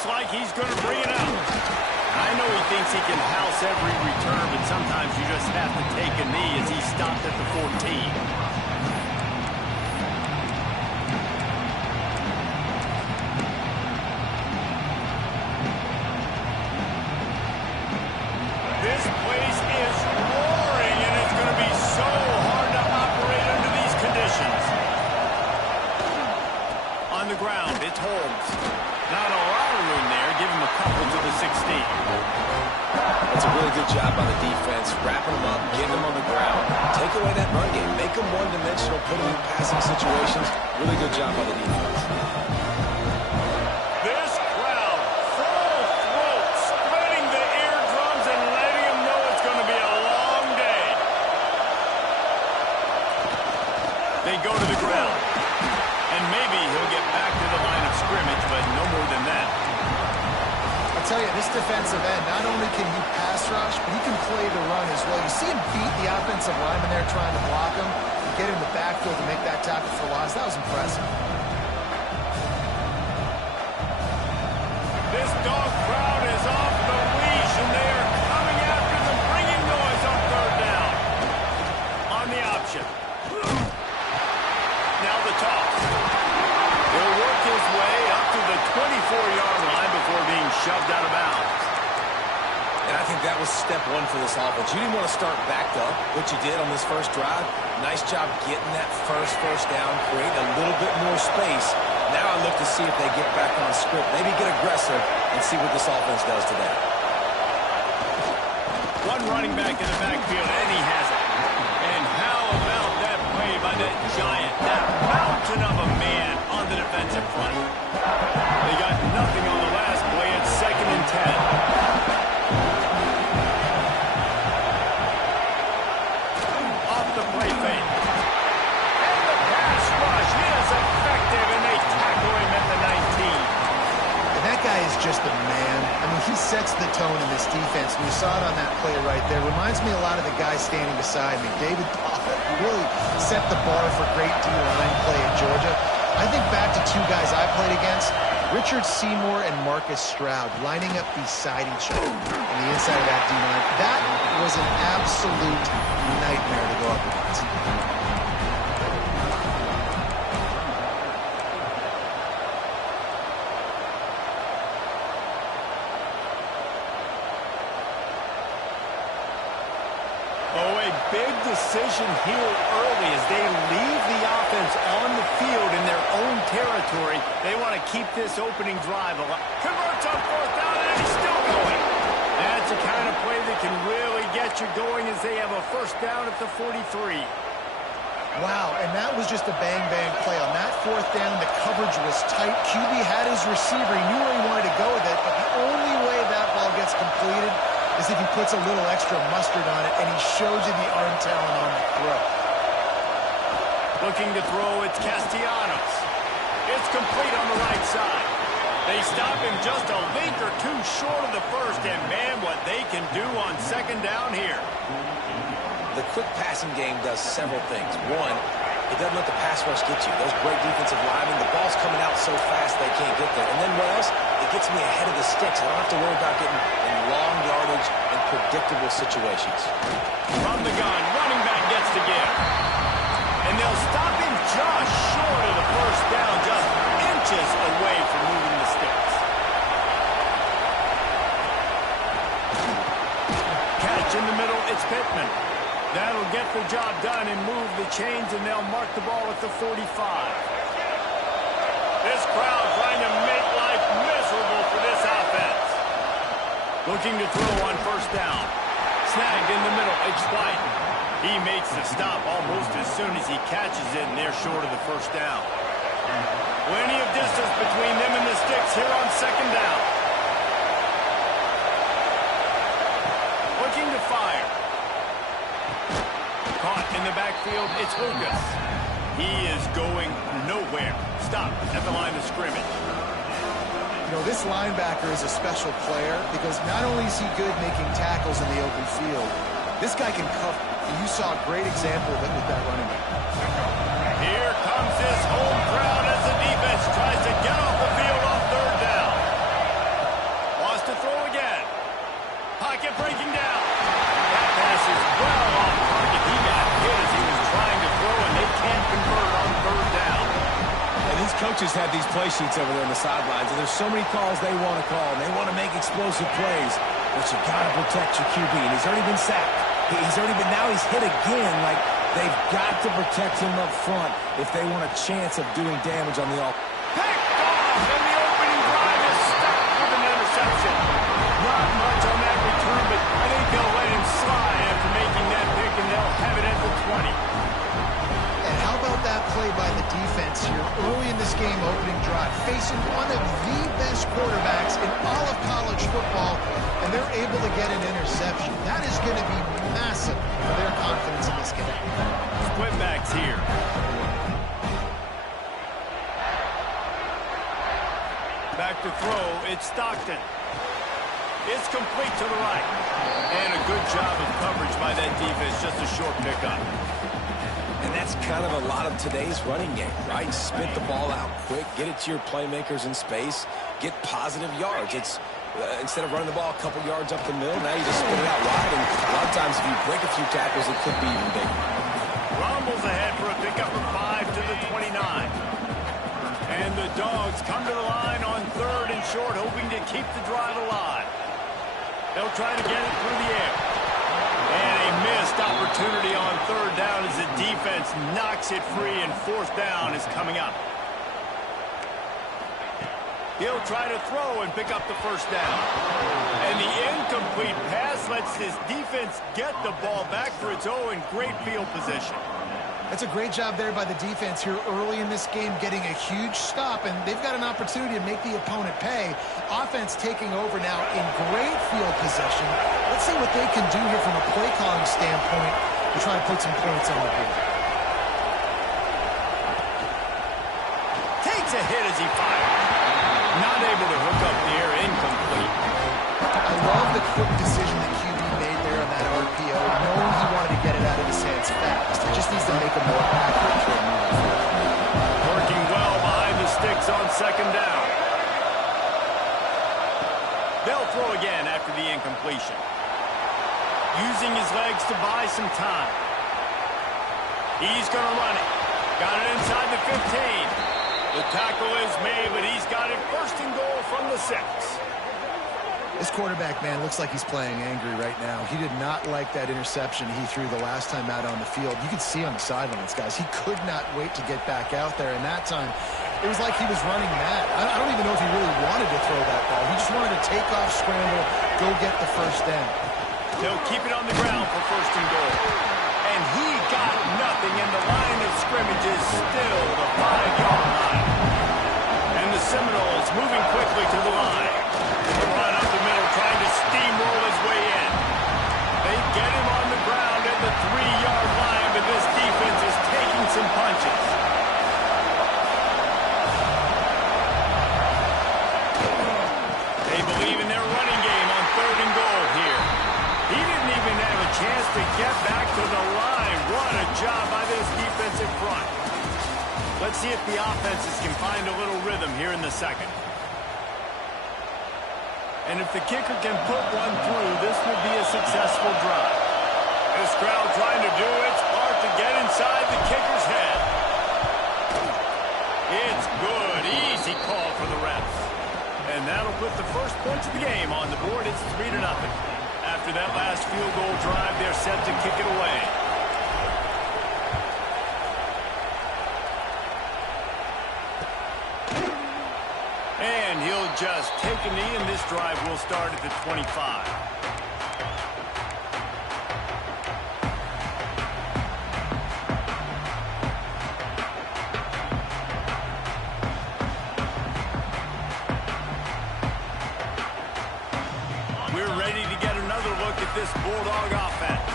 Looks like he's going to bring it out. I know he thinks he can house every return, but sometimes you just have to take a knee as he stopped at the 14. This place is roaring, and it's going to be so hard to operate under these conditions. On the ground, it's Holmes. Not a lot of room there. Give him a couple to the 16. That's a really good job by the defense, wrapping them up, getting them on the ground. Take away that run game. Make them one-dimensional, put them in passing situations. Really good job by the defense. This crowd, full throat, spreading the eardrums and letting them know it's going to be a long day. They go to the ground. And maybe he'll get back to the line of scrimmage, but no more than that. I'll tell you, this defensive end, not only can he pass rush, but he can play the run as well. You see him beat the offensive lineman there trying to block him, and get in the backfield to make that tackle for loss. That was impressive. This dog crowd is off the leash, and they are coming after them, bringing noise on third down. On the option. Now the toss. He'll work his way up to the 24-yard line before being shoved out of bounds. And I think that was step one for this offense. You didn't want to start backed up, which you did on this first drive. Nice job getting that first down, creating a little bit more space. Now I look to see if they get back on script, maybe get aggressive, and see what this offense does today. One running back in the backfield, and he has it. And how about that play by that giant, that mountain of a man on the defensive front? They got nothing on the last play. It's 2nd and 10. Off the play fake. And the pass rush is effective, and they tackle him at the 19. And that guy is just a man. I mean, he sets the tone in this defense. We saw it on that play right there. Reminds me a lot of the guy standing beside me, David Pollack, who really set the bar for great D-line play at Georgia. I think back to two guys I played against, Richard Seymour and Marcus Stroud, lining up beside each other on the inside of that D-line. That was an absolute nightmare to go up against. Big decision here early as they leave the offense on the field in their own territory. They want to keep this opening drive alive. Converts on 4th down, and he's still going. That's the kind of play that can really get you going as they have a 1st down at the 43. Wow, and that was just a bang-bang play. On that 4th down, the coverage was tight. QB had his receiver. He knew where he wanted to go with it, but the only way that ball gets completed is if he puts a little extra mustard on it, and he shows you the arm talent on the throw. Looking to throw, it's Castellanos. It's complete on the right side. They stop him just a link or two short of the first, and man, what they can do on 2nd down here. The quick passing game does several things. One, it doesn't let the pass rush get you. Those great defensive linemen, the ball's coming out so fast they can't get there. And then what else? It gets me ahead of the sticks. I don't have to worry about getting in long yardage and predictable situations. From the gun, running back gets to give. And they'll stop him just short of the 1st down, just inches away from moving the sticks. Catch in the middle, it's Pittman. That'll get the job done and move the chains, and they'll mark the ball at the 45. This crowd trying to make life miserable for this offense. Looking to throw on 1st down. Snagged in the middle, it's White. He makes the stop almost as soon as he catches it, and they're short of the 1st down. Plenty of distance between them and the sticks here on 2nd down. Looking to fire. Caught in the backfield, it's Lucas. He is going nowhere. Stop at the line of scrimmage. You know, this linebacker is a special player because not only is he good making tackles in the open field, this guy can cover. And you saw a great example of it with that running back. Here comes his home crowd as the defense tries to get off the field on 3rd down. coaches have these play sheets over there on the sidelines, and there's so many calls they want to call, and they want to make explosive plays, but you got to protect your QB, and he's already been sacked. Now he's hit again. Like, they've got to protect him up front if they want a chance of doing damage on the offense. Picked off, and the opening drive is stopped with an interception. Not much on that return, but I think they'll let him slide after making that pick, and they'll have it at the 20. And how about that play by the defense here early in this game, opening drive, facing one of the best quarterbacks in all of college football, and they're able to get an interception. That is going to be massive for their confidence in this game. Split backs here. Back to throw, it's Stockton. It's complete to the right. And a good job of coverage by that defense, just a short pickup. And that's kind of a lot of today's running game, right? Spit the ball out quick, get it to your playmakers in space, get positive yards. It's instead of running the ball a couple yards up the middle, now you just spit it out wide. And a lot of times if you break a few tackles, it could be even bigger. Rumbles ahead for a pickup of 5 to the 29. And the Dogs come to the line on 3rd and short, hoping to keep the drive alive. They'll try to get it through the air. And a missed opportunity on 3rd down as the defense knocks it free, and 4th down is coming up. He'll try to throw and pick up the 1st down. And the incomplete pass lets his defense get the ball back for its own great field position. That's a great job there by the defense here early in this game, getting a huge stop, and they've got an opportunity to make the opponent pay. Offense taking over now in great field possession. Let's see what they can do here from a play calling standpoint to try to put some points on the board. Takes a hit as he fires. Not able to hook up the air, incomplete. I love the quick decision that QB made there on that RPO, knowing he wanted to get it out of his hands fast. He just needs to make a more accurate throw moving forward. Working well behind the sticks on 2nd down. They'll throw again after the incompletion. Using his legs to buy some time. He's going to run it. Got it inside the 15. The tackle is made, but he's got it 1st and goal from the 6. This quarterback, man, looks like he's playing angry right now. He did not like that interception he threw the last time out on the field. You could see on the sidelines, guys. He could not wait to get back out there, and that time it was like he was running mad. I don't even know if he really wanted to throw that ball. He just wanted to take off, scramble, go get the 1st down. They'll keep it on the ground for 1st and goal. And he got nothing, and the line of scrimmage is still the 5-yard line. And the Seminoles moving quickly to the line. The run up the middle, trying to steamroll his way in. They get him on the ground at the 3-yard line, but this defense is taking some punches. They believe in their running game on 3rd and goal here. He didn't even have a chance to get back to the line. What a job by this defensive front. Let's see if the offenses can find a little rhythm here in the 2nd. And if the kicker can put one through, this will be a successful drive. This crowd trying to do its part to get inside the kicker's head. It's good. Easy call for the refs. And that'll put the first points of the game on the board. It's 3-0. After that last field goal drive, they're set to kick it away. And he'll just take a knee, and this drive will start at the 25. We're ready to get another look at this Bulldog offense.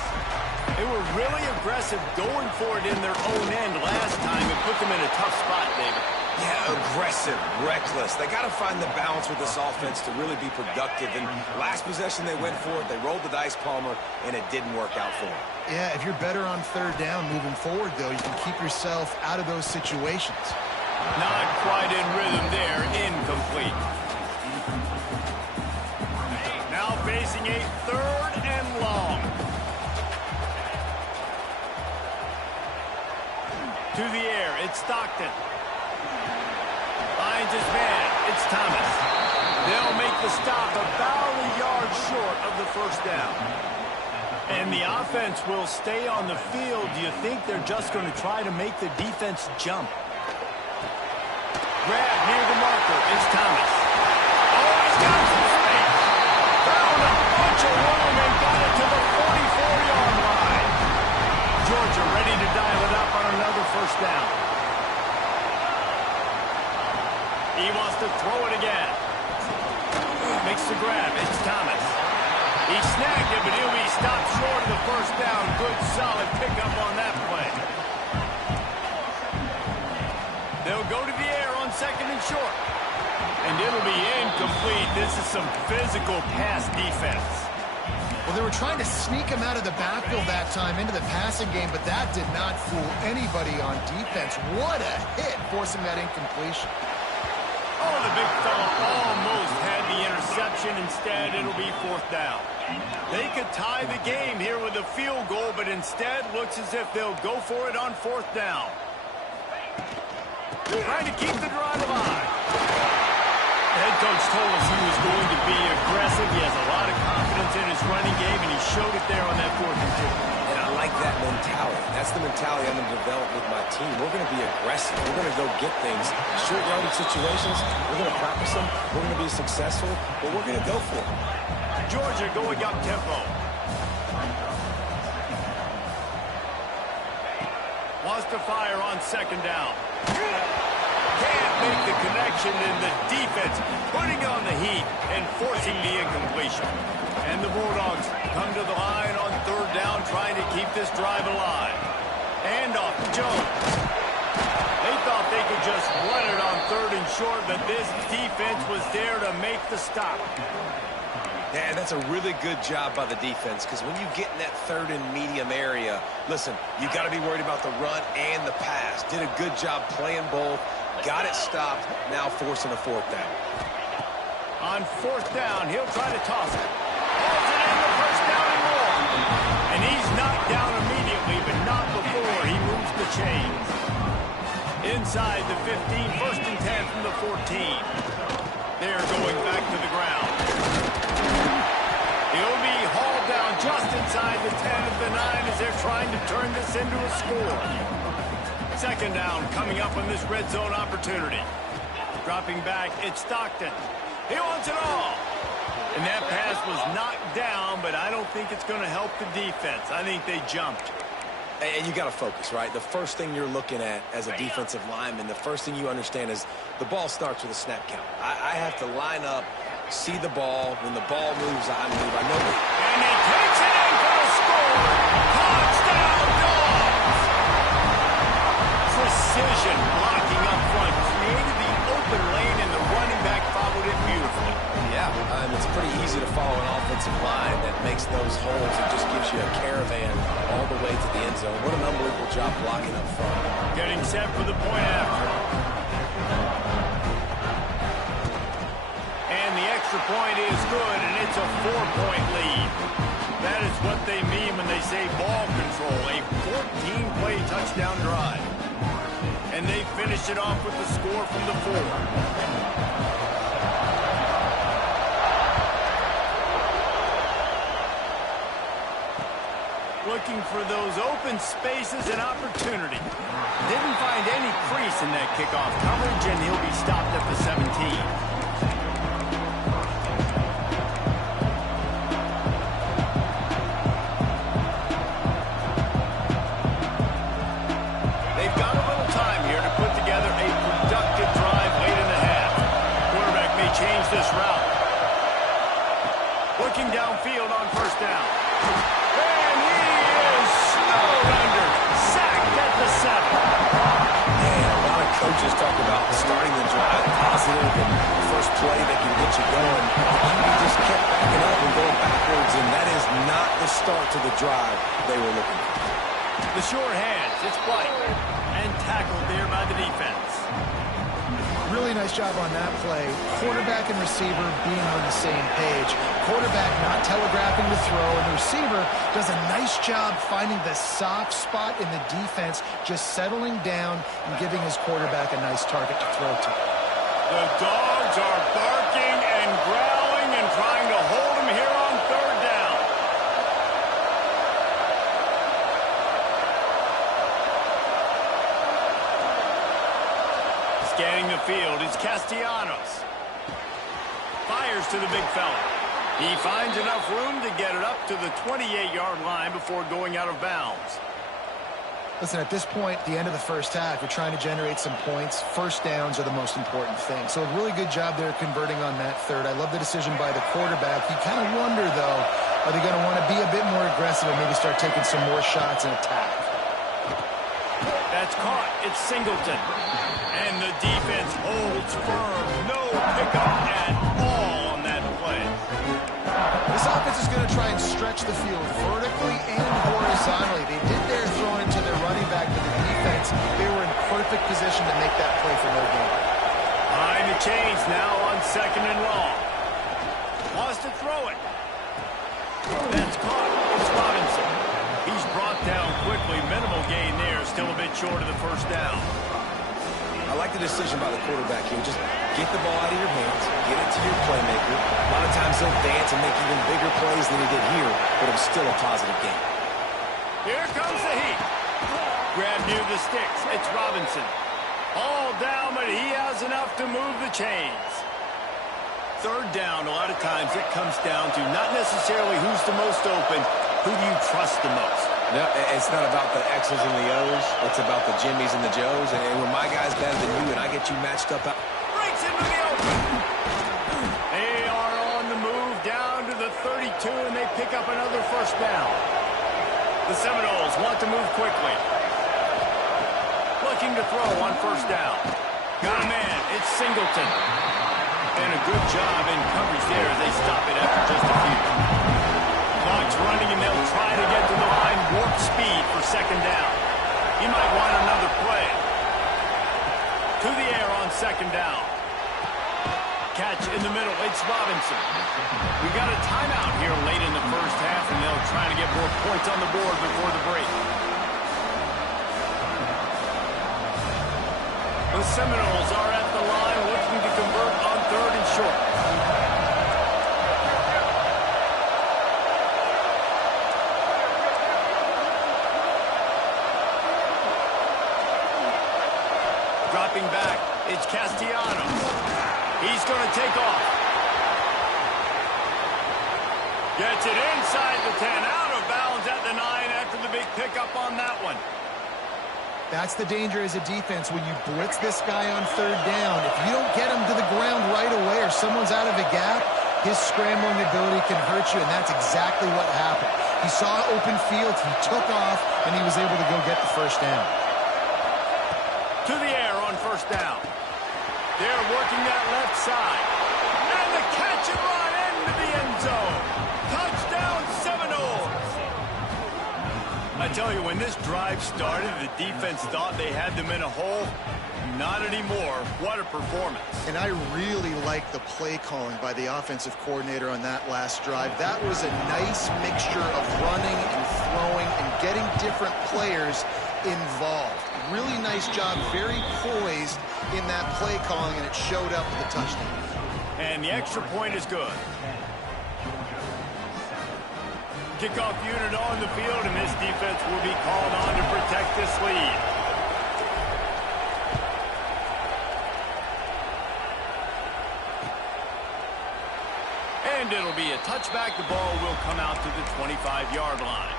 They were really aggressive going for it in their own end last time and put them in a tough spot, David. Yeah, aggressive, reckless. They got to find the balance with this offense to really be productive. And last possession they went for it. They rolled the dice, Palmer, and it didn't work out for them. Yeah, if you're better on 3rd down moving forward, though, you can keep yourself out of those situations. Not quite in rhythm there. Incomplete. Now facing a 3rd and long. To the air, it's Stockton. finds his man. It's Thomas. They'll make the stop about a yard short of the first down. And the offense will stay on the field. Do you think they're just going to try to make the defense jump? Grab near the marker. It's Thomas. Oh, he's got some space. Found a bunch of room and got it to the 44-yard line. Georgia ready to dial it up on another first down. He wants to throw it again. Makes the grab. It's Thomas. He snagged it, but he'll be stopped short of the first down. Good, solid pickup on that play. They'll go to the air on second and short. And it'll be incomplete. This is some physical pass defense. Well, they were trying to sneak him out of the backfield that time into the passing game, but that did not fool anybody on defense. What a hit, forcing that incompletion. Oh, the big fella almost had the interception. Instead, it'll be fourth down. They could tie the game here with a field goal, but instead looks as if they'll go for it on fourth down. Trying to keep the drive alive. The head coach told us he was going to be aggressive. He has a lot of confidence in his running game, and he showed it there on that 4th and 2. And I like that mentality. That's the mentality I'm going to develop with my team. We're going to be aggressive. We're going to go get things. Short yardage situations, we're going to practice them. We're going to be successful, but we're going to go for it. Georgia going up tempo. Wants to fire on second down. Can't make the connection, and the defense putting on the heat and forcing the incompletion. And the Bulldogs come to the line on third down, trying to keep this drive alive. And off to Jones. They thought they could just run it on third and short, but this defense was there to make the stop. Yeah, that's a really good job by the defense, because when you get in that third and medium area, listen, you got to be worried about the run and the pass. Did a good job playing both, got it stopped, now forcing a fourth down. On fourth down, he'll try to toss it. Pulls it in the first down and more. And he's knocked down immediately, but not before he moves the chains. Inside the 15, first and 10 from the 14. They're going back to the ground. He'll be hauled down just inside the 10 of the 9 as they're trying to turn this into a score. Second down coming up on this red zone opportunity. Dropping back, it's Stockton. He wants it all. And that pass was knocked down, but I don't think it's going to help the defense. I think they jumped. And you got to focus, right? The first thing you're looking at as a defensive lineman, the first thing you understand is the ball starts with a snap count. I have to line up, see the ball. When the ball moves, I move. I know that. And he takes it in for a score. Touchdown, Dogs! Precision blocking up front. Created the open lane, and the running back followed it beautifully. Yeah, it's pretty easy to follow an offensive line that makes those holes. It just gives you a caravan all the way to the end zone. What an unbelievable job blocking up front. Getting set for the point after. And the extra point is good, and it's a 4-point lead. That is what they mean when they say ball control, a 14-play touchdown drive. And they finish it off with the score from the 4. Looking for those open spaces and opportunity. Didn't find any crease in that kickoff coverage, and he'll be stopped at the 17. They've got a little time here to put together a productive drive late in the half. Quarterback may change this route. Looking downfield on first down. And he is snowed under. Sacked at the 7. Man, a lot of coaches talk about starting the drive positive and the first play that can get you going. He just kept backing up and going backwards, and that is not the start to the drive they were looking for. The short hands, it's White. And tackled there by the defense. Really nice job on that play. Quarterback and receiver being on the same page. Quarterback not telegraphing the throw, and the receiver does a nice job finding the soft spot in the defense, just settling down and giving his quarterback a nice target to throw to. The dogs are barking and growling and trying to hold him here on third down. Scanning the field is Castellanos. Fires to the big fella. He finds enough room to get it up to the 28-yard line before going out of bounds. Listen, at this point, the end of the first half, you're trying to generate some points. First downs are the most important thing. So a really good job there converting on that third. I love the decision by the quarterback. You kind of wonder, though, are they going to want to be a bit more aggressive and maybe start taking some more shots and attack? That's caught. It's Singleton. And the defense holds firm. No pickup at all on that play. This offense is going to try and stretch the field vertically and horizontally. They did their throwing into their running back to the defense. They were in perfect position to make that play for no gain. Behind the chains now on second and long. Wants to throw it. That's caught. It's Robinson. He's brought down quickly. Minimal gain there. Still a bit short of the first down. I like the decision by the quarterback here. Just get the ball out of your hands, get it to your playmaker. A lot of times he'll dance and make even bigger plays than he did here, but it was still a positive game. Here comes the heat. Grab near the sticks. It's Robinson. All down, but he has enough to move the chains. Third down, a lot of times it comes down to not necessarily who's the most open, who do you trust the most? No, it's not about the X's and the O's. It's about the Jimmies and the Joes. And when my guy's better than you and I get you matched up out. Breaks into the open. They are on the move down to the 32, and they pick up another first down. The Seminoles want to move quickly. Looking to throw on first down. Got a man. It's Singleton. And a good job in coverage there as they stop it after just a few. Clock's running, and they'll try to get to the line warp speed for second down. He might want another play. To the air on second down. Catch in the middle. It's Robinson. We got a timeout here late in the first half, and they'll try to get more points on the board before the break. The Seminoles are at the line looking to convert on third and short. Dropping back, it's Castellanos. He's going to take off. Gets it inside the 10, out of bounds at the 9 after the big pickup on that one. That's the danger as a defense when you blitz this guy on third down. If you don't get him to the ground right away or someone's out of a gap, his scrambling ability can hurt you, and that's exactly what happened. He saw open field, he took off, and he was able to go get the first down. To the air on first down. They're working that left side. And the catch and run into the end zone. Touchdown Seminoles. I tell you, when this drive started, the defense thought they had them in a hole. Not anymore. What a performance. And I really like the play calling by the offensive coordinator on that last drive. That was a nice mixture of running and throwing and getting different players involved. Really nice job, very poised in that play calling, and it showed up with the touchdown. And the extra point is good. Kickoff unit on the field, and this defense will be called on to protect this lead. And it'll be a touchback. The ball will come out to the 25-yard line.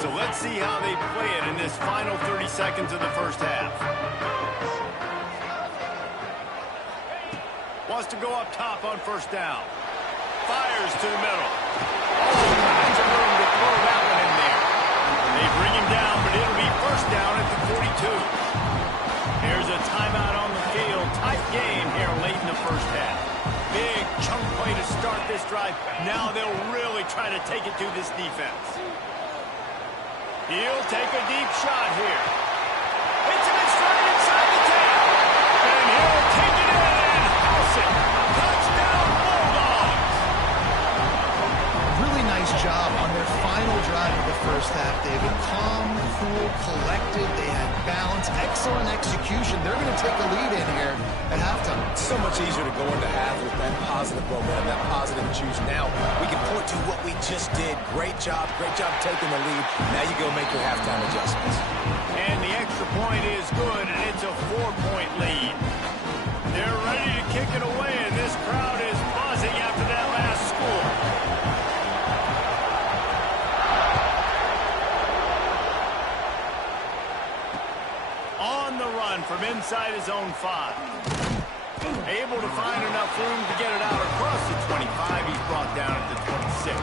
So let's see how they play it in this final 30 seconds of the first half. Wants to go up top on first down. Fires to the middle. All kinds of room to throw that one in there. They bring him down, but it'll be first down at the 42. Here's a timeout on the field. Tight game here late in the first half. Big chunk play to start this drive. Now they'll really try to take it to this defense. He'll take a deep shot here. It's him straight inside the 10. And he'll take it in and house it. Touchdown Bulldogs. Really nice job on their final drive collected. They had balance, excellent execution. They're going to take a lead in here at halftime. It's so much easier to go into half with that positive momentum, that positive juice. Now we can point to what we just did. Great job taking the lead. Now you go make your halftime adjustments. And the extra point is good, and it's a 4-point lead. They're ready to kick it away, and this crowd is buzzing after that last score. On the run from inside his own 5. Able to find enough room to get it out across the 25. He's brought down at the 26.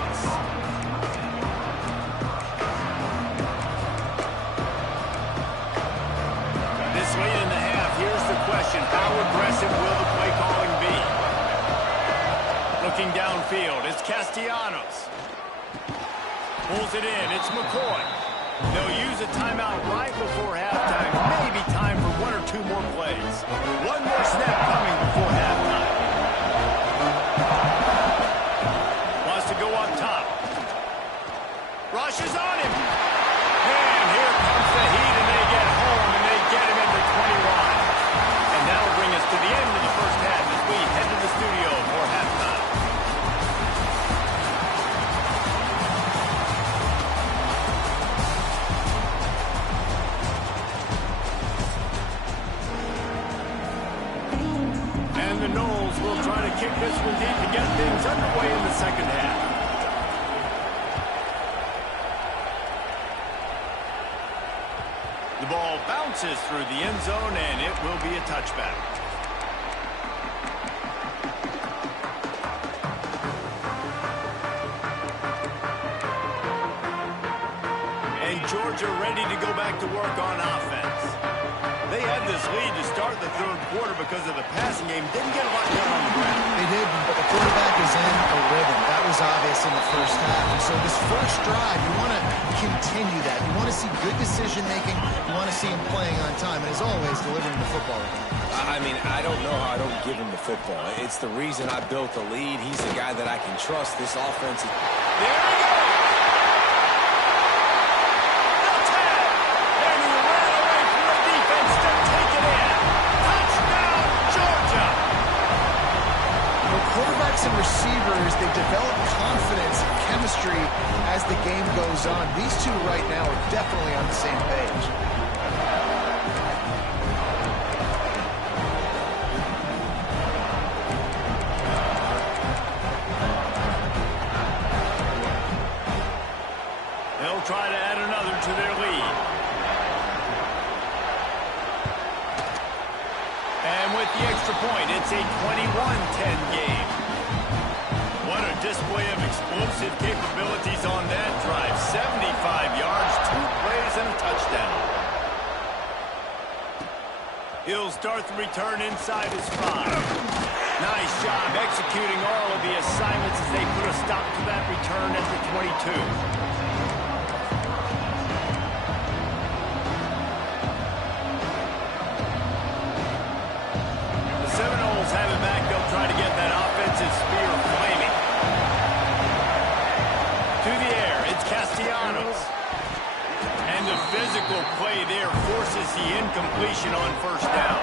This late in the half, here's the question. How aggressive will the play calling be? Looking downfield, it's Castellanos. Pulls it in, it's McCoy. They'll use a timeout right before halftime. Maybe time for 1 or 2 more plays. One more snap coming before halftime. Wants to go up top. Rushes on him. And here comes the heat, and they get home, and they get him at the 21. And that'll bring us to the end of the first half as we head to the studio for halftime. The Knowles will try to kick this one deep to get things underway in the second half. The ball bounces through the end zone, and it will be a touchback. And Georgia ready to go back to work on offense. They had this lead to start the third quarter because of the passing game. Didn't get a lot done on the ground. They didn't, but the quarterback is in a rhythm. That was obvious in the first half. And so this first drive, you want to continue that. You want to see good decision-making. You want to see him playing on time. And as always, delivering the football. I mean, I don't know how I don't give him the football. It's the reason I built the lead. He's the guy that I can trust. This offense. There he goes. Quarterbacks and receivers, they develop confidence and chemistry as the game goes on. These two right now are definitely on the same page. They'll try to add another to their lead. And with the extra point, it's a 21-10 game. What a display of explosive capabilities on that drive. 75 yards, 2 plays, and a touchdown. He'll start the return inside his 5. Nice job executing all of the assignments as they put a stop to that return at the 22. Have it back. They'll try to get that offensive spear flaming. To the air, it's Castellanos. And the physical play there forces the incompletion on first down.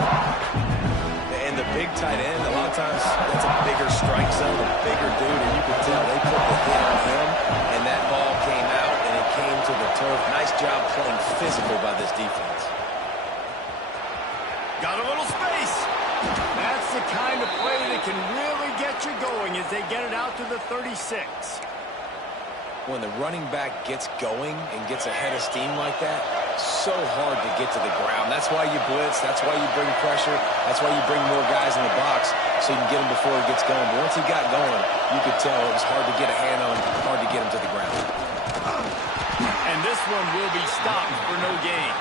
And the big tight end, a lot of times that's a bigger strike zone, a bigger dude, and you can tell they put the hit on him, and that ball came out, and it came to the turf. Nice job playing physical by this defense. Got a little space. That's the kind of play that can really get you going as they get it out to the 36. When the running back gets going and gets ahead of steam like that, so hard to get to the ground. That's why you blitz. That's why you bring pressure. That's why you bring more guys in the box so you can get him before he gets going. But once he got going, you could tell it was hard to get a hand on, hard to get him to the ground. And this one will be stopped for no gain.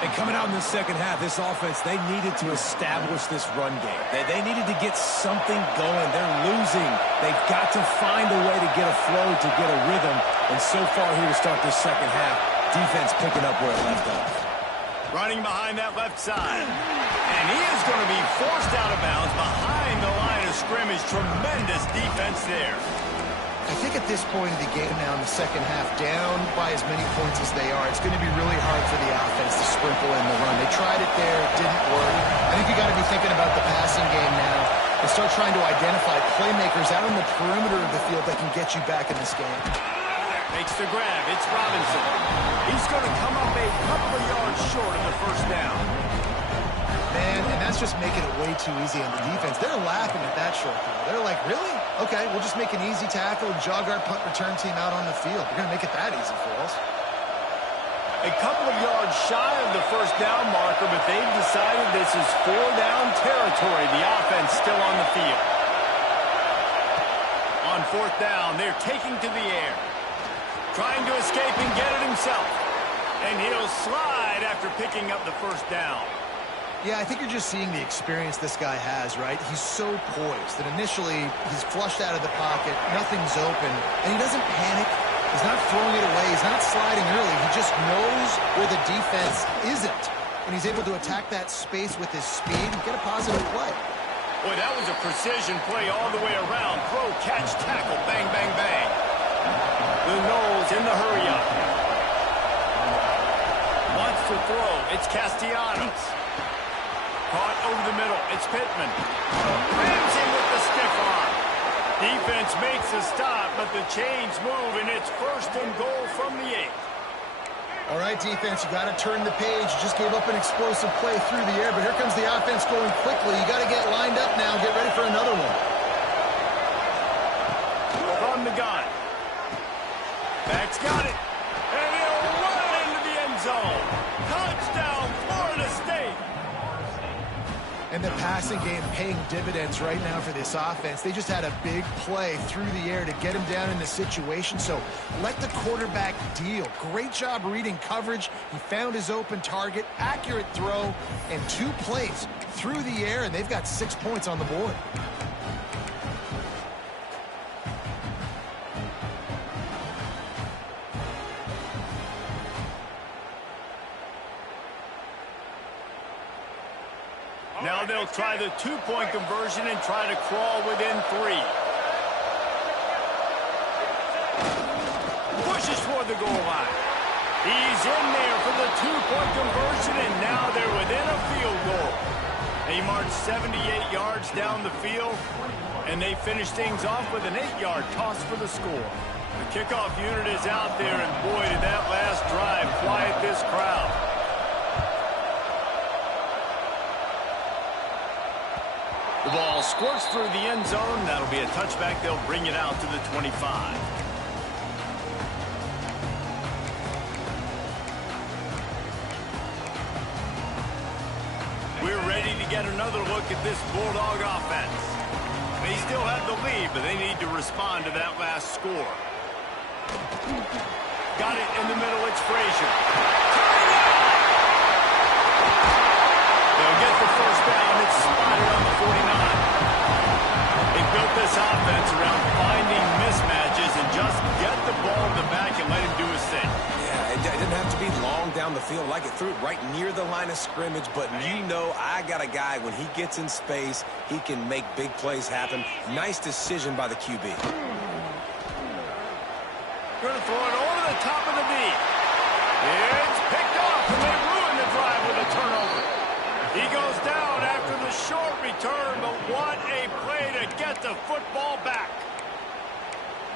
And coming out in the second half, this offense, they needed to establish this run game. They needed to get something going. They're losing. They've got to find a way to get a flow, to get a rhythm. And so far here to start this second half, defense picking up where it left off. Running behind that left side. And he is going to be forced out of bounds behind the line of scrimmage. Tremendous defense there. I think at this point of the game now in the second half, down by as many points as they are, it's going to be really hard for the offense to sprinkle in the run. They tried it there, it didn't work. I think you got to be thinking about the passing game now and start trying to identify playmakers out on the perimeter of the field that can get you back in this game. Makes the grab. It's Robinson. He's going to come up a couple of yards short of the first down. Man, and that's just making it way too easy on the defense. They're laughing at that short throw. They're like, really? Okay, we'll just make an easy tackle and jog our punt return team out on the field. We're going to make it that easy for us. A couple of yards shy of the first down marker, but they've decided this is 4-down territory. The offense still on the field. On fourth down, they're taking to the air. Trying to escape and get it himself. And he'll slide after picking up the first down. Yeah, I think you're just seeing the experience this guy has, right? He's so poised that initially he's flushed out of the pocket, nothing's open, and he doesn't panic. He's not throwing it away. He's not sliding early. He just knows where the defense isn't, and he's able to attack that space with his speed and get a positive play. Boy, that was a precision play all the way around. Throw, catch, tackle, bang, bang, bang. The Knowles in the hurry-up. Wants to throw. It's Castellanos. Caught over the middle. It's Pittman. Ramsey with the stiff arm. Defense makes a stop, but the chains move, and it's first and goal from the 8. All right, defense, you got to turn the page. You just gave up an explosive play through the air, but here comes the offense going quickly. You got to get lined up now. Get ready for another one. From the gun. Back's got it. And he'll run into the end zone. Touchdown, Florida State. And the passing game paying dividends right now for this offense. They just had a big play through the air to get him down in the situation. So let the quarterback deal. Great job reading coverage. He found his open target, accurate throw, and 2 plays through the air, and they've got 6 points on the board. Now they'll try the 2-point conversion and try to crawl within 3. Pushes toward the goal line. He's in there for the 2-point conversion, and now they're within a field goal. They march 78 yards down the field, and they finish things off with an 8-yard toss for the score. The kickoff unit is out there, and boy, did that last drive quiet this crowd. The ball squirts through the end zone. That'll be a touchback. They'll bring it out to the 25. We're ready to get another look at this Bulldog offense. They still have the lead, but they need to respond to that last score. Got it in the middle. It's Frazier. They'll get the first down. It's spotted on the 49. They built this offense around finding mismatches and just get the ball in the back and let him do his thing. Yeah, it didn't have to be long down the field. Like it threw it right near the line of scrimmage, but you know I got a guy, when he gets in space, he can make big plays happen. Nice decision by the QB. Going to throw it over the top of the D. It's picked off, and they ruin the drive with a turnover. He goes down after the short return, but what a play to get the football back.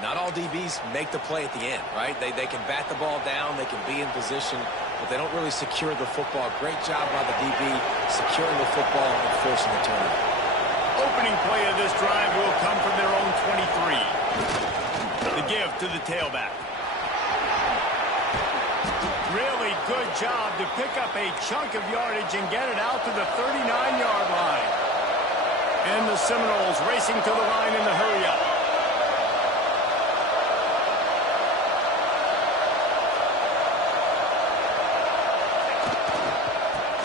Not all DBs make the play at the end, right? They can bat the ball down, they can be in position, but they don't really secure the football. Great job by the DB securing the football and forcing the turnover. Opening play of this drive will come from their own 23. The give to the tailback. Really good job to pick up a chunk of yardage and get it out to the 39-yard line. And the Seminoles racing to the line in the hurry-up.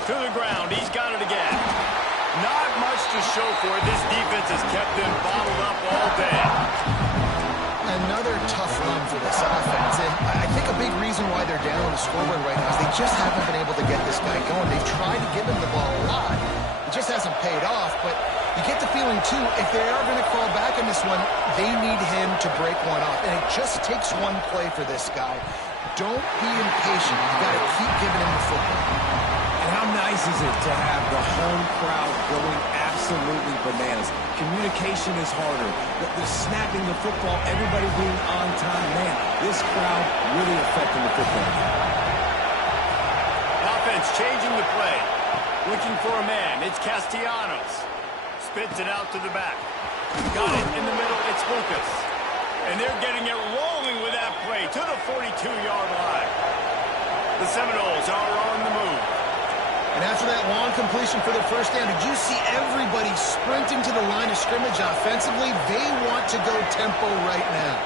To the ground. He's got it again. Not much to show for it. This defense has kept them bottled up all day. Another tough run for this offense, and I think a big reason why they're down on the scoreboard right now is they just haven't been able to get this guy going. They've tried to give him the ball a lot. It just hasn't paid off, but You get the feeling, too, if they are going to crawl back in this one, they need him to break one off. And it just takes one play for this guy. Don't be impatient. You got to keep giving him the football. And how nice is it to have the home crowd going absolutely bananas? Communication is harder. The snapping the football, everybody being on time. Man, this crowd really affecting the football game. Offense changing the play. Looking for a man. It's Castellanos. Spits it out to the back. Got it in the middle. It's Lucas. And they're getting it rolling with that play to the 42-yard line. The Seminoles are on the move. And after that long completion for the first down, did you see everybody sprinting to the line of scrimmage offensively? They want to go tempo right now.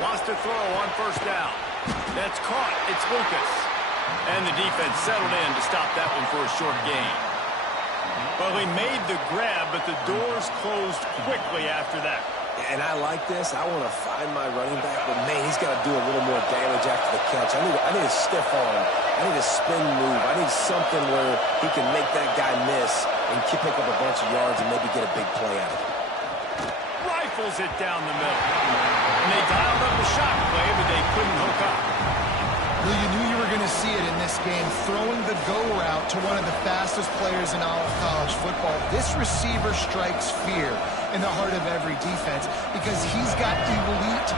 Wants to throw on first down. That's caught. It's Lucas. And the defense settled in to stop that one for a short gain. Well, he made the grab, but the doors closed quickly after that. And I like this. I want to find my running back, but, man, he's got to do a little more damage after the catch. I need a stiff arm. I need a spin move. I need something where he can make that guy miss and pick up a bunch of yards and maybe get a big play out of it. Rifles it down the middle. And they dialed up a shot play, but they couldn't hook up. Well, you knew you were going to see it in this game, throwing the go route to one of the fastest players in all of college football. This receiver strikes fear in the heart of every defense because he's got elite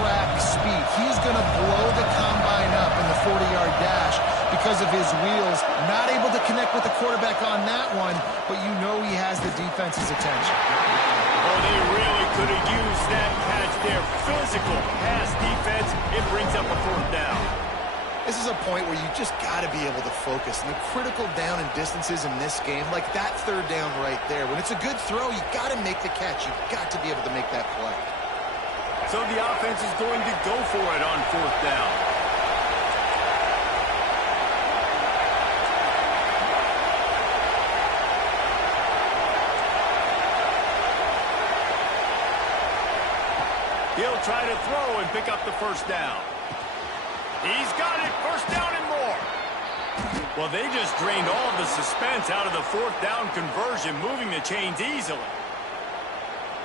track speed. He's going to blow the combine up in the 40-yard dash because of his wheels. Not able to connect with the quarterback on that one, but you know he has the defense's attention. Oh, they really could have used that catch there. Physical pass defense. It brings up a fourth down. This is a point where you just got to be able to focus. And the critical down and distances in this game, like that third down right there, when it's a good throw, you got to make the catch. You've got to be able to make that play. So the offense is going to go for it on fourth down. He'll try to throw and pick up the first down. He's got it. First down and more. Well, they just drained all of the suspense out of the fourth down conversion, moving the chains easily.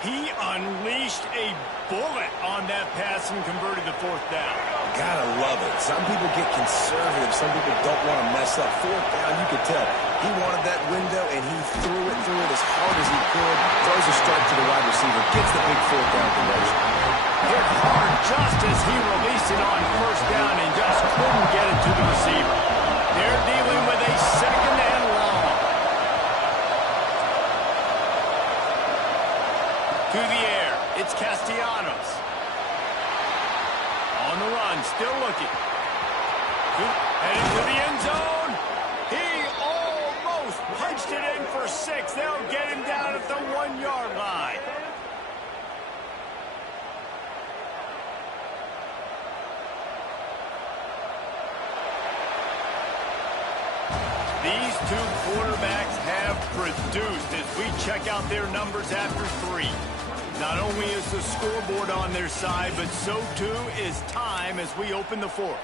He unleashed a bullet on that pass and converted the fourth down. Gotta love it. Some people get conservative. Some people don't want to mess up. Fourth down, you could tell. He wanted that window, and he threw it as hard as he could. Throws a strike to the wide receiver. Gets the big fourth down conversion. Hit hard just as he released it on first down and just couldn't get it to the receiver. They're dealing with a second and long. To the air, it's Castellanos. On the run, still looking. Heading to the end zone. He almost punched it in for 6. They'll get him down at the 1-yard line. These two quarterbacks have produced as we check out their numbers after 3. Not only is the scoreboard on their side, but so too is time as we open the fourth.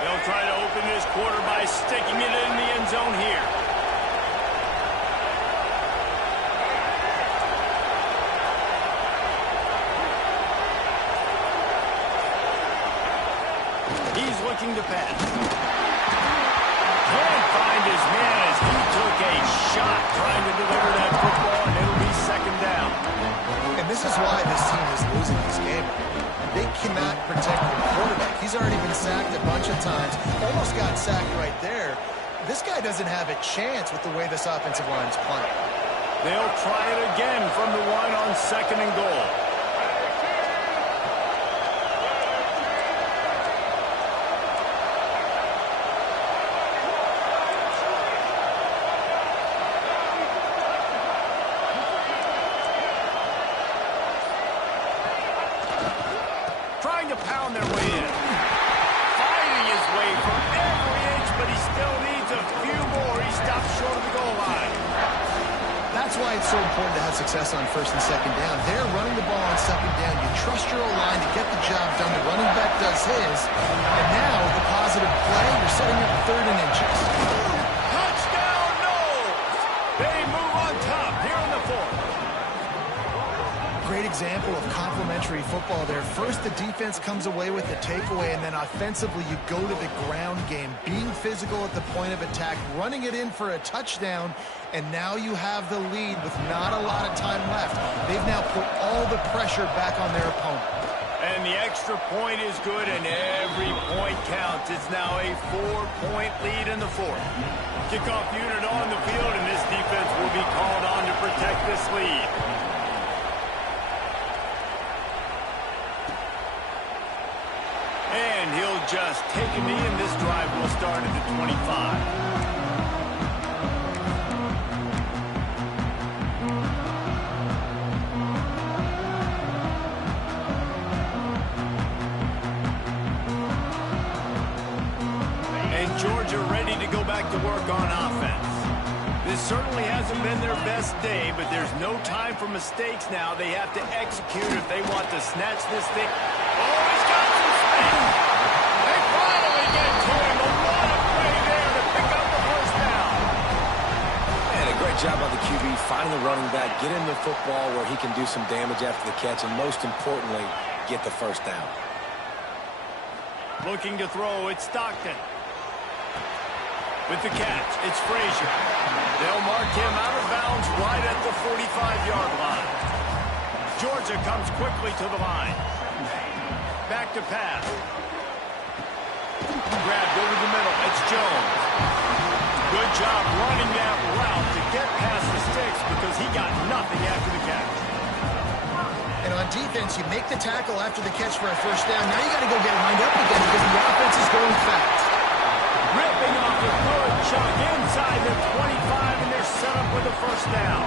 They'll try to open this quarter by sticking it in the end zone here. He's looking to pass. Can't find his man as he took a shot trying to deliver that football, and it'll be second down. And this is why this team is losing this game. They cannot protect the quarterback. He's already been sacked a bunch of times. Almost got sacked right there. This guy doesn't have a chance with the way this offensive line is playing. They'll try it again from the 1 on second and goal. To pound their way in. Fighting his way from every inch, but he still needs a few more. He stops short of the goal line. That's that's why it's so important to have success on first and second down. They're running the ball on second down. You trust your O-line to get the job done. The running back does his. And now, the positive play, you're setting up third and inches. Touchdown, no! They move on top here in the fourth. Great example of complementary football there. First, the defense comes away with the takeaway, and then offensively, you go to the ground game, being physical at the point of attack, running it in for a touchdown, and now you have the lead with not a lot of time left. They've now put all the pressure back on their opponent. And the extra point is good, and every point counts. It's now a 4-point lead in the fourth. Kickoff unit on the field, and this defense will be called on to protect this lead. And he'll just take a knee, and this drive will start at the 25. Georgia ready to go back to work on offense. This certainly hasn't been their best day, but there's no time for mistakes now. They have to execute if they want to snatch this thing. Oh, he's got some speed. They finally get to him. A lot of play there to pick up the first down. And a great job by the QB finding the running back, get him the football where he can do some damage after the catch, and most importantly, get the first down. Looking to throw, it's Stockton. With the catch, it's Frazier. They'll mark him out of bounds right at the 45-yard line. Georgia comes quickly to the line. Back to pass. Grabbed over the middle. It's Jones. Good job running that route to get past the sticks because he got nothing after the catch. And on defense, you make the tackle after the catch for a first down. Now you got to go get lined up again because the offense is going fast. Ripping off the good chunk inside the 25, and they're set up with a first down.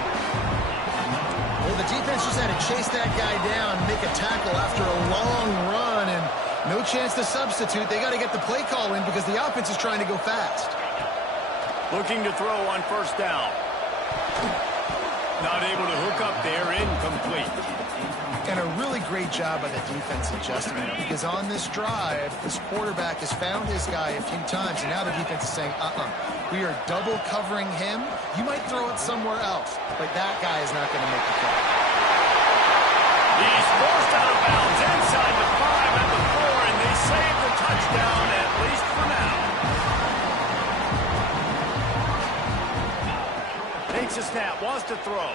Well, the defense just had to chase that guy down, make a tackle after a long run, and no chance to substitute. They got to get the play call in because the offense is trying to go fast. Looking to throw on first down. Not able to hook up there, incomplete. And a really great job by the defense adjusting it because on this drive, this quarterback has found his guy a few times, and now the defense is saying, we are double covering him. You might throw it somewhere else, but that guy is not going to make the play. He's forced out of bounds inside the 5 at the 4, and they save the touchdown, at least for now. Takes a snap, wants to throw.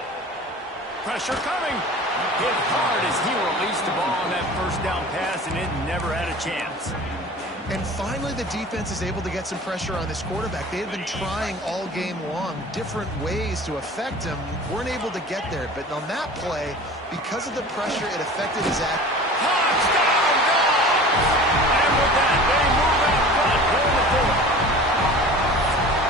Pressure coming. Hit hard as he released the ball on that first down pass, and it never had a chance. And finally, the defense is able to get some pressure on this quarterback. They had been trying all game long different ways to affect him. Weren't able to get there. But on that play, because of the pressure, it affected his act. Touchdown, Dogs! And with that, they move out front. Go in the fourth.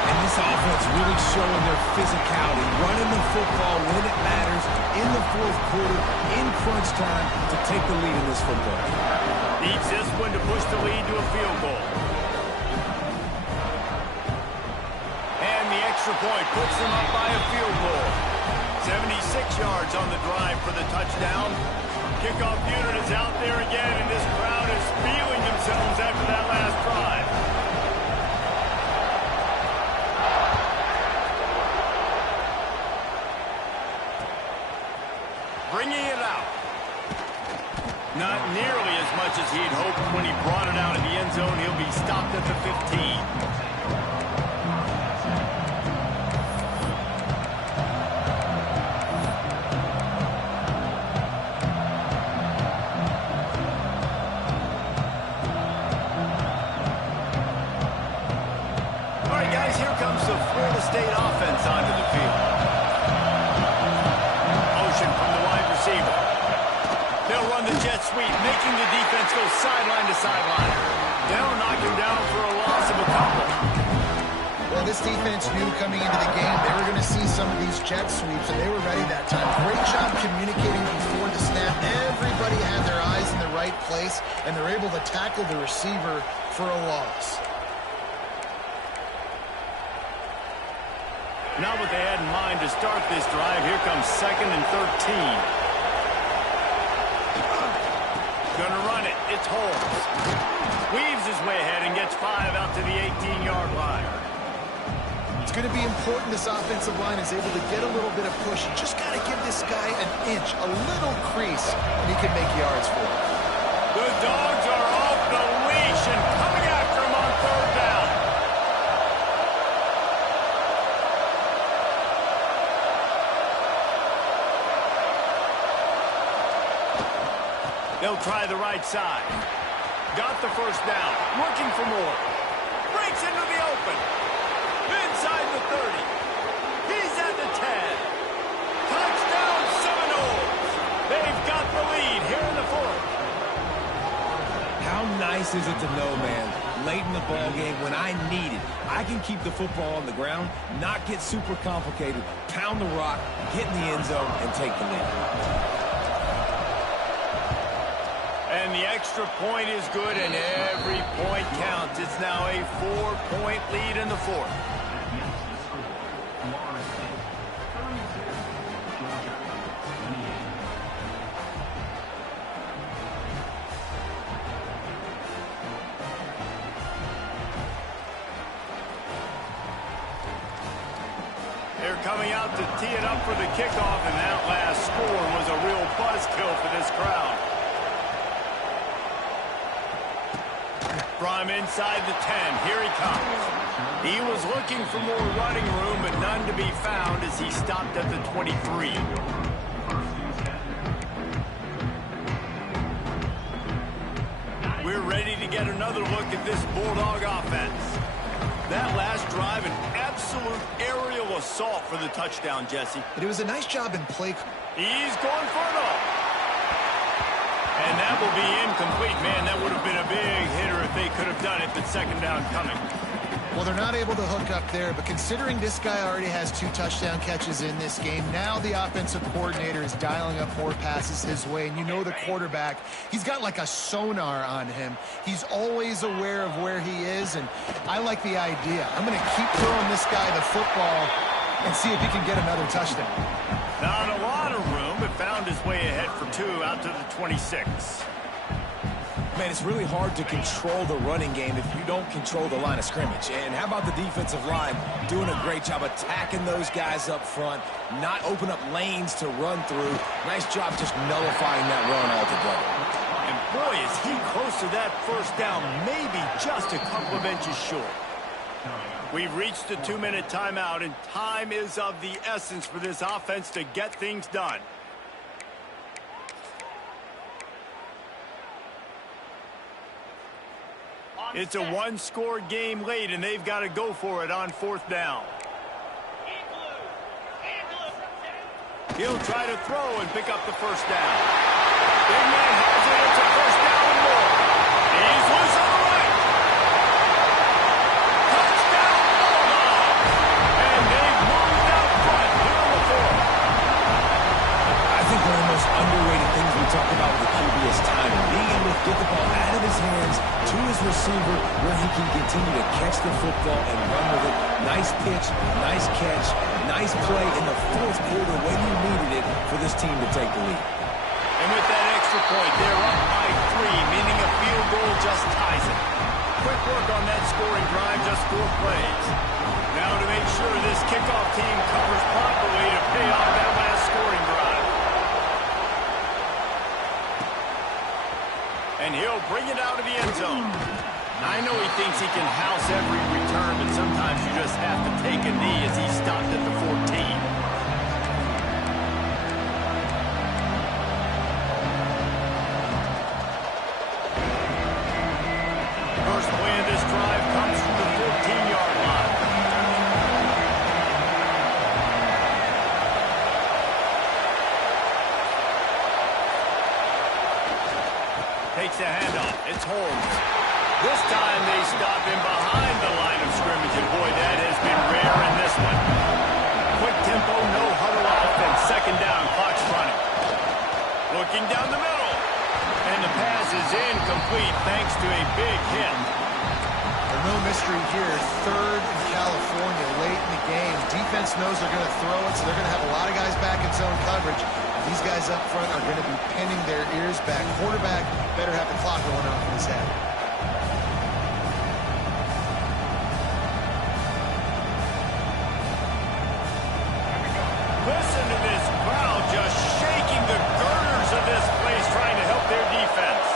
And this offense really showing their physicality, running the football when it matters, in the fourth quarter, in crunch time, to take the lead in this football. Needs this one to push the lead to a field goal. And the extra point puts them up by a field goal. 76 yards on the drive for the touchdown. Kickoff unit is out there again, and this crowd is feeling themselves after that last drive. Bringing it out. Not nearly as much as he'd hoped when he brought it out in the end zone. He'll be stopped at the 15. All right, guys, here comes the Florida State offense onto the field. Motion from the wide receiver. They'll run the jet sweep, making the defense go sideline to sideline. They'll knock him down for a loss of a couple. Well, this defense knew coming into the game they were going to see some of these jet sweeps, and they were ready that time. Great job communicating before the snap. Everybody had their eyes in the right place, and they're able to tackle the receiver for a loss. Not what they had in mind to start this drive. Here comes 2nd and 13. Gonna run it. It's Holmes. Weaves his way ahead and gets 5 out to the 18-yard line. It's going to be important this offensive line is able to get a little bit of push. You just got to give this guy an inch, a little crease, and he can make yards for it. The Dogs are off the leash and coming after him on 3rd down. They'll try the right side. Got the 1st down. Looking for more. Breaks into the open. Inside the 30. He's at the 10. Touchdown Seminoles. They've got the lead here in the 4th. How nice is it to know, man, late in the ball game when I need it, I can keep the football on the ground, not get super complicated, pound the rock, get in the end zone, and take the lead. And the extra point is good, and every point counts. It's now a 4-point lead in the 4th. They're coming out to tee it up for the kickoff, and that last score was a real buzzkill for this crowd. From inside the 10, here he comes. He was looking for more running room, but none to be found as he stopped at the 23. We're ready to get another look at this Bulldog offense. That last drive, an absolute aerial assault for the touchdown, Jesse. But it was a nice job in play. He's going for it all. And that will be incomplete. Man, that would have been a big hitter if they could have done it, but 2nd down coming. Well, they're not able to hook up there, but considering this guy already has 2 touchdown catches in this game, now the offensive coordinator is dialing up more passes his way, and you know the quarterback, he's got like a sonar on him. He's always aware of where he is, and I like the idea. I'm going to keep throwing this guy the football and see if he can get another touchdown. Not a lot of room, but found his way ahead for 2 out to the 26. Man, it's really hard to control the running game if you don't control the line of scrimmage. And how about the defensive line doing a great job attacking those guys up front, not open up lanes to run through. Nice job just nullifying that run altogether. And boy, is he close to that 1st down, maybe just a couple of inches short. We've reached the 2-minute timeout, and time is of the essence for this offense to get things done. It's a 1-score game late, and they've got to go for it on 4th down. He'll try to throw and pick up the 1st down. Big man has it. It's a 1st down and more. He's loose on the right. Touchdown, Bulldog. And they've moved out front here in the 4th. I think one of the most underrated things we talk about with the QB is timing. Being able to get the ball out of his hands to his receiver where he can continue to catch the football and run with it. Nice pitch, nice catch, nice play in the 4th quarter when you needed it for this team to take the lead. And with that extra point, they're up by 3, meaning a field goal just ties it. Quick work on that scoring drive, just 4 plays. Now to make sure this kickoff team covers properly to pay off that last scoring drive. And he'll bring it out of the end zone. I know he thinks he can house every return, but sometimes you just have to take a knee as he stopped at the 14. First play of this drive comes from the 14-yard line. Takes the handoff. It's Holmes. This time they stop him behind the line of scrimmage, and boy, that has been rare in this one. Quick tempo, no huddle offense. 2nd down, clock's running. Looking down the middle. And the pass is incomplete thanks to a big hit. No mystery here. Third in California late in the game. Defense knows they're going to throw it, so they're going to have a lot of guys back in zone coverage. These guys up front are going to be pinning their ears back. Quarterback better have the clock going off in his head. Listen to this crowd just shaking the girders of this place, trying to help their defense.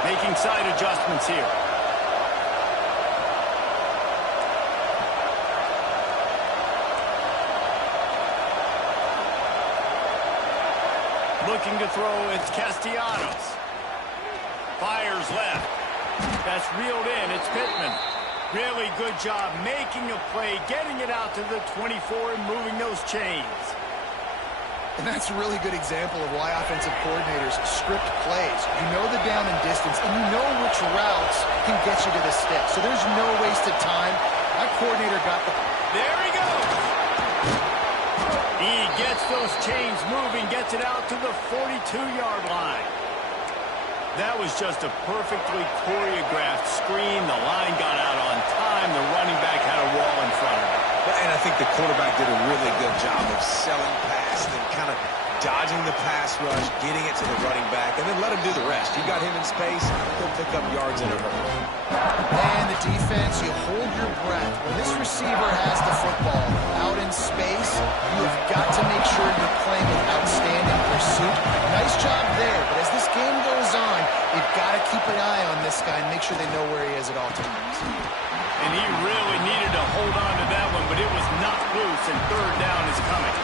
Making side adjustments here. Looking to throw, it's Castellanos. Fires left. That's reeled in, it's Pittman. Really good job making a play, getting it out to the 24 and moving those chains. And that's a really good example of why offensive coordinators script plays. You know the down and distance, and you know which routes can get you to the stick. So there's no wasted time. That coordinator got the... There he goes! He gets those chains moving, gets it out to the 42-yard line. That was just a perfectly choreographed screen. The line got out on time. The running back had a wall in front of him. And I think the quarterback did a really good job of selling past and kind of dodging the pass rush, getting it to the running back, and then let him do the rest. You got him in space, he'll pick up yards in a hurry. And the defense, you hold your breath. When this receiver has the football out in space, you have got to make sure you're playing with outstanding pursuit. Nice job there, but as this game goes on, you've got to keep an eye on this guy and make sure they know where he is at all times. And he really needed to hold on to that one, but it was knocked loose, and third down is coming.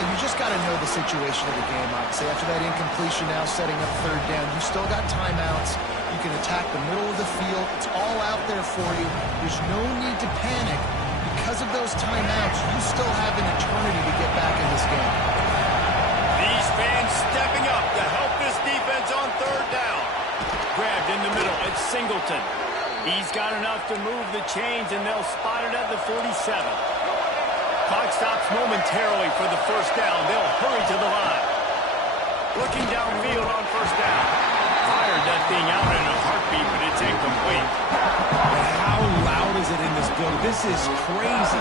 And you just got to know the situation of the game, obviously. After that incompletion now setting up third down, you still got timeouts. You can attack the middle of the field. It's all out there for you. There's no need to panic. Because of those timeouts, you still have an eternity to get back in this game. These fans stepping up to help this defense on third down. Grabbed in the middle, it's Singleton. He's got enough to move the chains, and they'll spot it at the 47. Clock stops momentarily for the first down. They'll hurry to the line. Looking downfield on first down. Fired that thing out in a heartbeat, but it's incomplete. How loud is it in this building? This is crazy.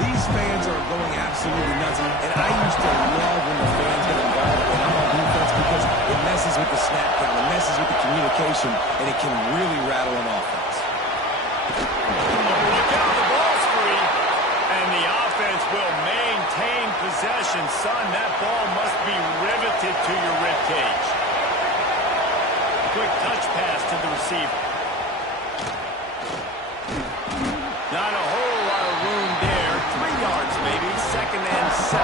These fans are going absolutely nuts. And I used to love when the fans get involved when I'm on defense because it messes with the snap count, it messes with the communication, and it can really rattle an offense. Look out, the ball's free, and the offense will maintain possession. Son, that ball must be riveted to your ribcage. Quick touch pass to the receiver. Not a whole lot of room there. 3 yards maybe, 2nd and 7.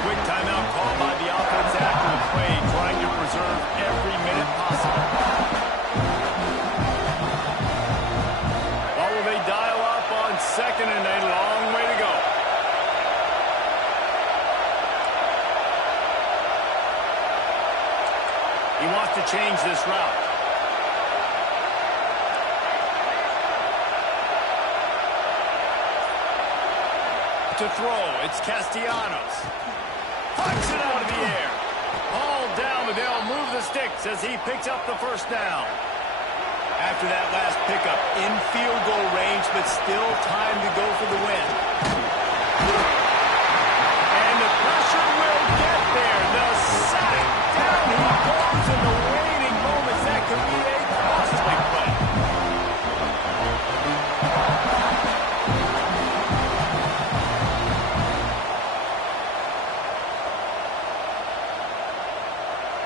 Quick timeout called by the offense after the play, trying to preserve every minute possible. Or will they dial up on 2nd and a long way to go? He wants to change this route. To throw, it's Castellanos. Punch it out of the air. All down, but they'll move the sticks as he picks up the first down. After that last pickup, in field goal range, but still time to go for the win. And the pressure will get there. The sack, down he goes in the waiting moments. That could be a costly play.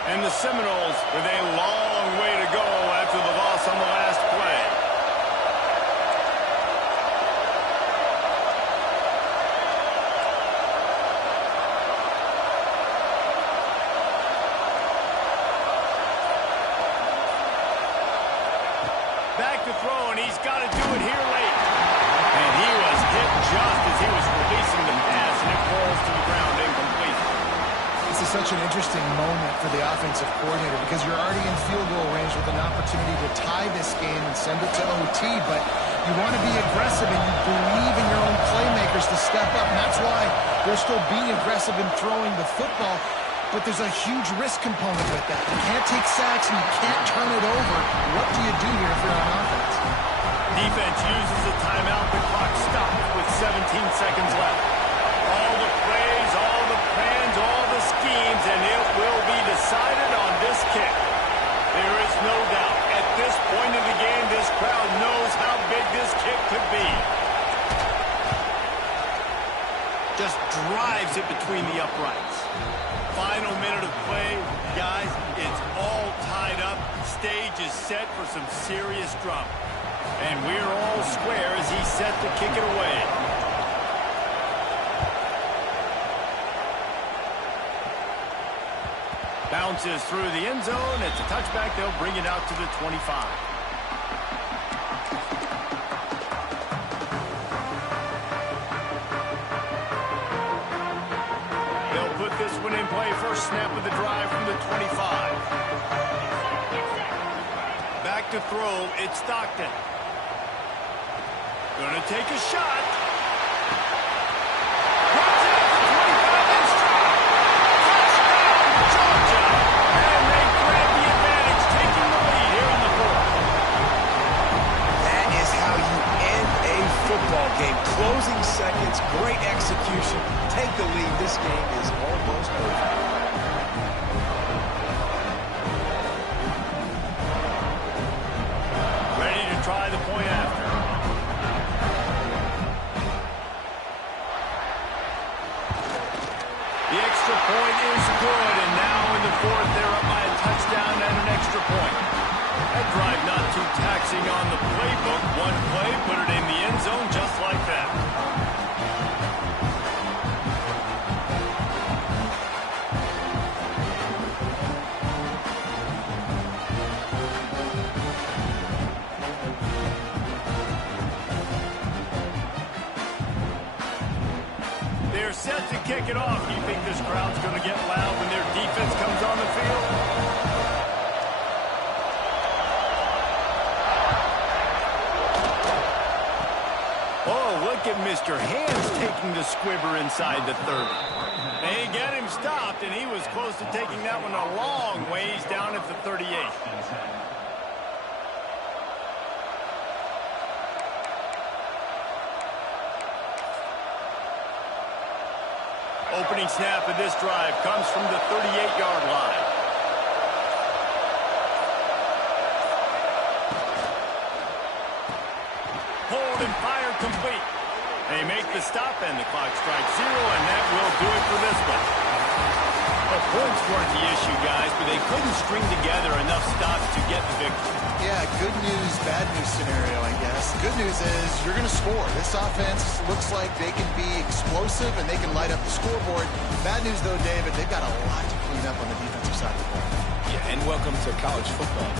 And the Seminoles with a long way to go after the loss on the last play. Back to throw, and he's got to do it here late. And he was hit just as he was releasing the pass, and it falls to the ground incomplete. This is such an interesting moment for the offensive coordinator because you're already in field goal range with an opportunity to tie this game and send it to OT, but you want to be aggressive and you believe in your own playmakers to step up, and that's why they're still being aggressive in throwing the football. but there's a huge risk component with that. You can't take sacks and you can't turn it over. What do you do here if you're on offense? Defense uses a timeout. The clock stops with 17 seconds left. All the plays, all the plans, all the schemes, and it will be decided on this kick. There is no doubt. At this point in the game, this crowd knows how big this kick could be. Just drives it between the uprights. Final minute of play, guys, it's all tied up. Stage is set for some serious drama. And we're all square as he's set to kick it away. Bounces through the end zone. It's a touchback. They'll bring it out to the 25. They'll put this one in play. First snap of the drive from the 25. Back to throw. It's Stockton. Gonna take a shot. Runs it at the 25 and strike. Touchdown, Georgia. And they grab the advantage, taking the lead here in the fourth. That is how you end a football game. Closing seconds, great execution. Take the lead. This game is almost over. Ready to try the point after. The extra point is good, and now in the fourth, they're up by a touchdown and an extra point. That drive not too taxing on the playbook. One play, put it in the end zone just like that. They're set to kick it off. Do you think this crowd's going to get loud when their defense comes on the field? Oh, look at Mr. Hands taking the squibber inside the 30. They get him stopped, and he was close to taking that one a long ways down at the 38. Opening snap of this drive comes from the 38-yard line. Hold and fire complete. They make the stop and the clock strikes 0, and that will do it for this one. The points weren't the issue, guys, but they couldn't string together enough stops to get the victory. Yeah, good news, bad news scenario, I guess. Good news is you're going to score. This offense looks like they can be explosive and they can light up the scoreboard. Bad news, though, David, they've got a lot to clean up on the defensive side of the ball. Yeah, and welcome to college football.